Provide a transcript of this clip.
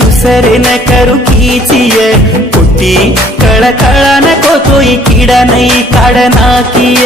दुसरे न करू कीचिय कुटी कळ कळा नको तोई किडा नाही काढ नाकिय